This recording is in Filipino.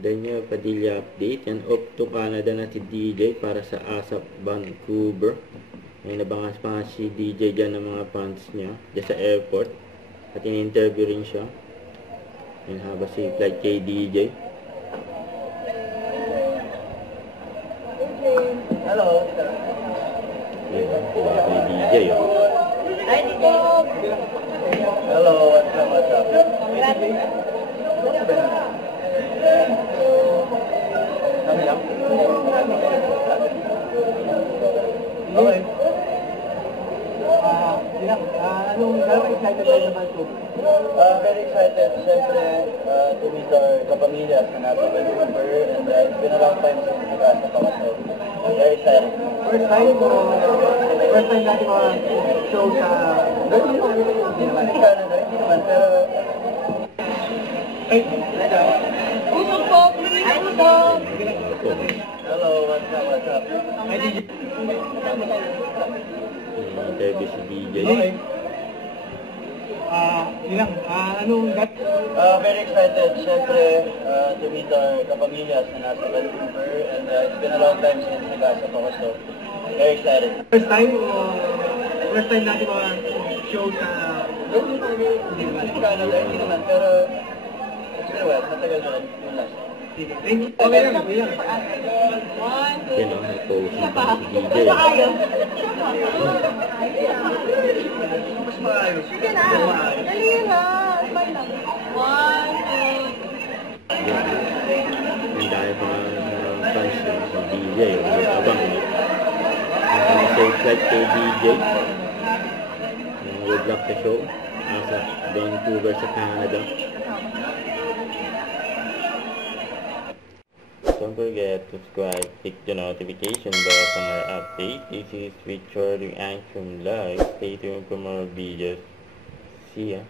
Daniel Padilla update. Yan, off to Canada na si DJ para sa ASAP Vancouver. May nabangas pa nga si DJ dyan ng mga fans niya dyan sa airport. At in-interview rin siya. Yan, haba si flight kay DJ. Hello. Yan, kay DJ. Oh. Hi, DJ. Hello, what's up? Okay. Anong excited tayo naman to? Very excited, siyempre, to meet our kapamilyas na nasa Vancouver, and it's been a long time since we got to talk, so very excited. First time natin show sa... Hindi naman sa Canada, hindi naman, pero... Ay, Usog po, please. Hi, Usog. hello, what's up? Hi, DJ. Interview si DJ. Okay. Very excited, syempre, to meet our kapamilyas na nasa Vancouver, and it's been a long time since nag-asap ako, so very excited. First time natin show sa... Hindi naman sa Canada, hindi naman, pero it's been a while, matagal na yung last time. Thank you. Okay lang. One, two, Yan, oh, nag-post si DJ. Mas maayos. sige na. Dali na. Smile lang. One, two, Yan, dahil pa ng fans niya si DJ. Abang. Ang safe flight kay DJ. Good luck sa show. Nasa Vancouver sa Canada. Don't forget to subscribe, click the notification bell for more updates. This is Richard Angstrom Live. Stay tuned for more videos. See ya.